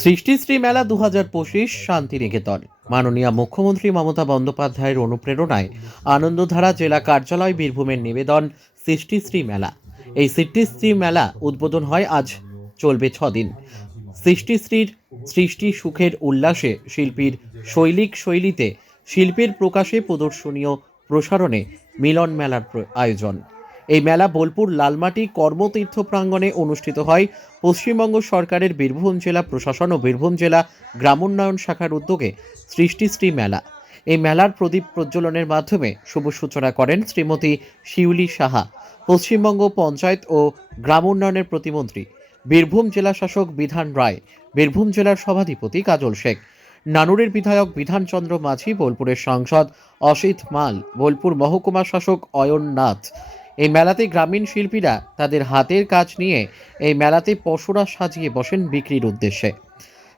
সৃষ্টিশ্রী মেলা দু হাজার পঁচিশ শান্তিনিকেতন। মাননীয় মুখ্যমন্ত্রী মমতা বন্দ্যোপাধ্যায়ের অনুপ্রেরণায় আনন্দধারা জেলা কার্যালয় বীরভূমের নিবেদন সৃষ্টিশ্রী মেলা এই সৃষ্টিশ্রী মেলা উদ্বোধন হয় আজ, চলবে ছদিন। সৃষ্টিশ্রীর সৃষ্টি সুখের উল্লাসে শিল্পীর শৈলিক শৈলীতে শিল্পের প্রকাশে প্রদর্শনীয় প্রসারণে মিলন মেলার আয়োজন। এই মেলা বোলপুর লালমাটি কর্মতীর্থ প্রাঙ্গণে অনুষ্ঠিত হয়। পশ্চিমবঙ্গ সরকারের বীরভূম জেলা প্রশাসন ও বীরভূম জেলা গ্রামোন্নয়ন শাখার উদ্যোগে সৃষ্টিশ্রী মেলা। এই মেলার প্রদীপ প্রজ্বলনের মাধ্যমে শুভ সূচনা করেন শ্রীমতী শিউলি সাহা, পশ্চিমবঙ্গ পঞ্চায়েত ও গ্রাম উন্নয়নের প্রতিমন্ত্রী, বীরভূম জেলা শাসক বিধান রায়, বীরভূম জেলার সভাধিপতি কাজল শেখ, নানুরের বিধায়ক বিধানচন্দ্র মাঝি, বোলপুরের সাংসদ অসিত মাল, বোলপুর মহকুমা শাসক অয়ন নাথ এই মেলাতে গ্রামীণ শিল্পীরা তাদের হাতের কাজ নিয়ে এই মেলাতে পশুরা সাজিয়ে বসেন বিক্রির উদ্দেশ্যে।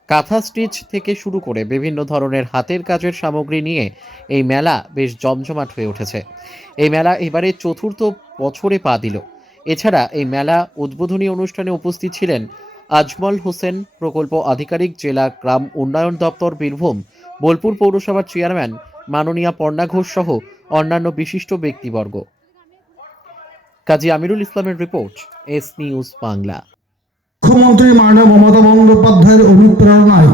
কাঁথা স্টিচ থেকে শুরু করে বিভিন্ন ধরনের হাতের কাজের সামগ্রী নিয়ে এই মেলা বেশ জমজমাট হয়ে উঠেছে। এই মেলা এবারে চতুর্থ বছরে পা দিল। এছাড়া এই মেলা উদ্বোধনী অনুষ্ঠানে উপস্থিত ছিলেন আজমল হোসেন, প্রকল্প আধিকারিক জেলা গ্রাম উন্নয়ন দপ্তর বীরভূম, বোলপুর পৌরসভার চেয়ারম্যান মাননীয়া পর্ণা ঘোষ সহ অন্যান্য বিশিষ্ট ব্যক্তিবর্গ। কাজী আমিরুল ইসলামের রিপোর্ট, এস নিউজ বাংলা। মুখ্যমন্ত্রী মাননীয় মমতা বন্দ্যোপাধ্যায়ের অনুপ্রেরণায়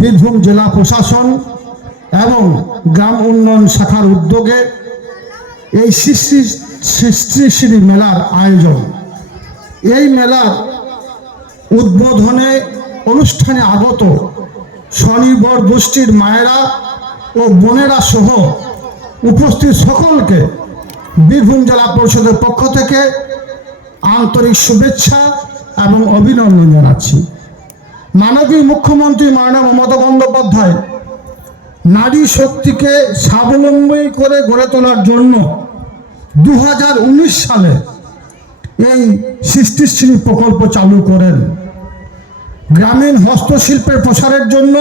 বীরভূম জেলা প্রশাসন এবং গ্রাম উন্নয়ন শাখার উদ্যোগে এই সৃষ্টি মেলার আয়োজন। এই মেলার উদ্বোধনে অনুষ্ঠানে আগত স্বনির্ভর গোষ্ঠীর মায়েরা ও বোনেরা সহ উপস্থিত সকলকে বীরভূম জেলা পরিষদের পক্ষ থেকে আন্তরিক শুভেচ্ছা এবং অভিনন্দন জানাচ্ছি। মাননীয় মুখ্যমন্ত্রী মাননীয় মমতা বন্দ্যোপাধ্যায় নারী শক্তিকে স্বাবলম্বী করে গড়ে তোলার জন্য দু হাজার উনিশ সালে এই সৃষ্টিশ্রী প্রকল্প চালু করেন। গ্রামীণ হস্তশিল্পের প্রসারের জন্য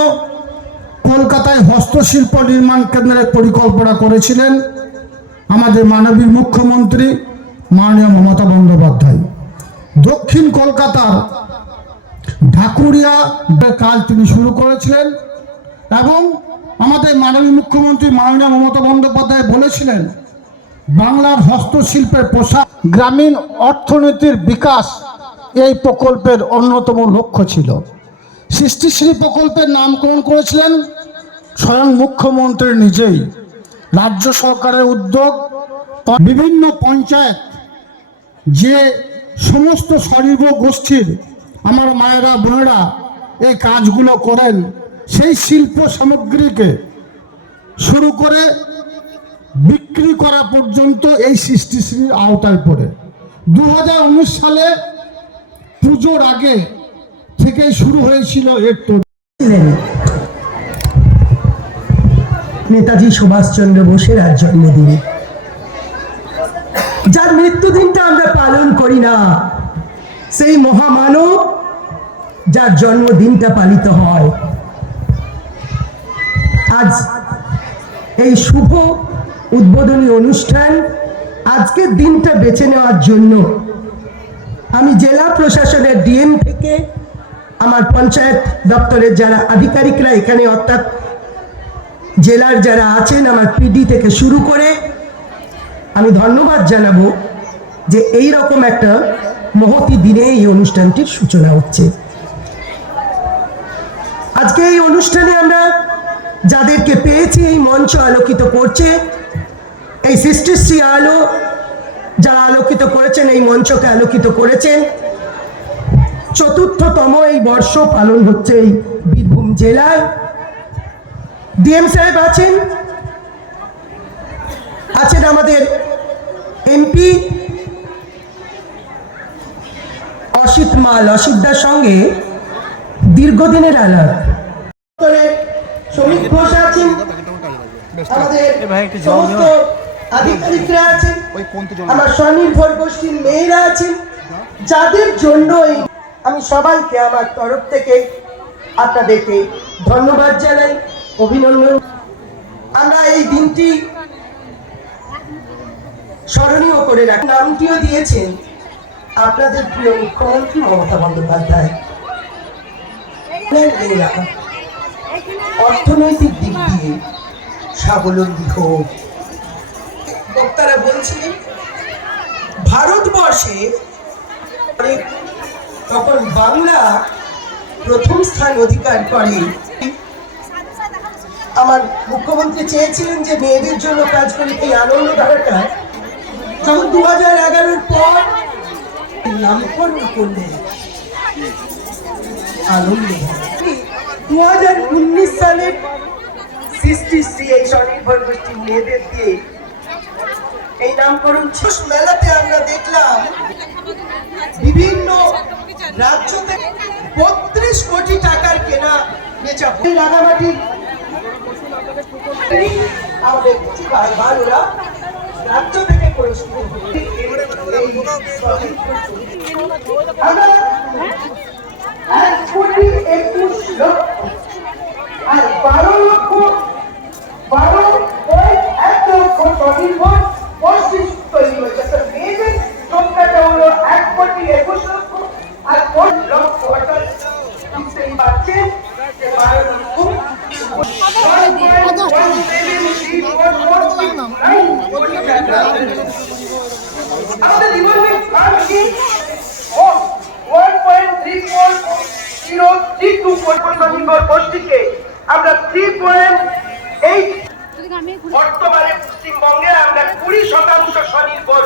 কলকাতায় হস্তশিল্প নির্মাণ কেন্দ্রের পরিকল্পনা করেছিলেন। আমাদের মাননীয় মুখ্যমন্ত্রী মাননীয় মমতা বন্দ্যোপাধ্যায়। দক্ষিণ কলকাতার ঢাকুরিয়া কাজ তিনি শুরু করেছিলেন এবং আমাদের মাননীয় মুখ্যমন্ত্রী মাননীয় মমতা বন্দ্যোপাধ্যায় বলেছিলেন, বাংলার হস্তশিল্পের প্রসার গ্রামীণ অর্থনীতির বিকাশ এই প্রকল্পের অন্যতম লক্ষ্য ছিল। সৃষ্টিশ্রী প্রকল্পের নামকরণ করেছিলেন স্বয়ং মুখ্যমন্ত্রী নিজেই। রাজ্য সরকারের উদ্যোগ, বিভিন্ন পঞ্চায়েত যে সমস্ত সরিব গোষ্ঠীর আমার মায়েরা, বোনেরা এই কাজগুলো করেন, সেই শিল্প সামগ্রীকে শুরু করে বিক্রি করা পর্যন্ত এই সৃষ্টিশ্রীর আওতায় পড়ে দু হাজার উনিশ সালে পুজোর আগে থেকেই শুরু হয়েছিল এর তৈরি। নেতাজি সুভাষচন্দ্র বোসের আজ জন্মদিন। যার মৃত্যুদিনটা আমরা পালন করি না, সেই মহামানব যার জন্মদিনটা পালিত হয়। আজ এই শুভ উদ্বোধনী অনুষ্ঠান আজকের দিনটা বেছে নেওয়ার জন্য আমি জেলা প্রশাসনের ডিএম থেকে আমার পঞ্চায়েত দপ্তরের যারা আধিকারিকরা এখানে অর্থাৎ জেলার যারা আছেন আমার পিডি থেকে শুরু করে আমি ধন্যবাদ জানাব যে এই রকম একটা মহতি দিনে এই অনুষ্ঠানটির সূচনা হচ্ছে। আজকে এই অনুষ্ঠানে আমরা যাদেরকে পেয়েছি এই মঞ্চ আলোকিত করছে, এই সৃষ্টিশ্রী আলো যারা আলোকিত করেছেন, এই মঞ্চকে আলোকিত করেছেন, চতুর্থতম এই বর্ষ পালন হচ্ছে এই বীরভূম জেলায়। ডিএম সাহেব আছেন? আছেন আমাদের এমপি অসিত মাল অসিতদার সঙ্গে দীর্ঘদিনের আলাপ। শ্রমিক ঘোষ আছেন আমাদের সমস্ত আধিকারিকরা আছেন আমার স্বনির্ভর গোষ্ঠীর মেয়েরা আছেন। যাদের জন্য এই আমি সবাইকে আমার তরফ থেকে আপনাদেরকে ধন্যবাদ জানাই। অভিনন্দন। আমরা এই দিনটি স্মরণীয় করে রাখি। নামটিও দিয়েছেন আপনাদের প্রিয় মুখ্যমন্ত্রী মমতা বন্দ্যোপাধ্যায়। অর্থনৈতিক দিক দিয়ে স্বাবলম্বী হোক। বক্তারা বলছিলেন, ভারতবর্ষে তখন বাংলা প্রথম স্থান অধিকার করে। আমার মুখ্যমন্ত্রী চেয়েছিলেন যে মেয়েদের জন্য কাজ করি এই আনন্দ ধারাটা যখন দু হাজার এগারোর পর নামকরণ করলেন আনন্দ দু হাজার উনিশ সালের সৃষ্টি শ্রী এই স্বনির্ভর গোষ্ঠীর মেয়েদের দিয়ে এই নামকরণ ছিল। মেলাতে আমরা দেখলাম বিভিন্ন রাজ্য থেকে বত্রিশ কোটি টাকার কেনা বেচা রাঙামাটি আমাদের ভাই ভাইরা রাজ্য থেকে এক কোটি একুশ লক্ষ আর বারো লক্ষ বারো পয়েন্ট এক লক্ষ স্বনির্ভর পঁচিশ তৈরি হয়েছে মেয়েদের সংখ্যাটা হলো এক কোটি একুশ লক্ষ আর লক্ষ অর্থাৎ বুঝতেই পারছেন যে বারো লক্ষ আমাদের ফান্ড কি টু স্বনির্ভর গোষ্ঠীকে আমরা থ্রি পয়েন্ট এইট বর্তমানে পশ্চিমবঙ্গে আমরা কুড়ি শতাংশ স্বনির্ভর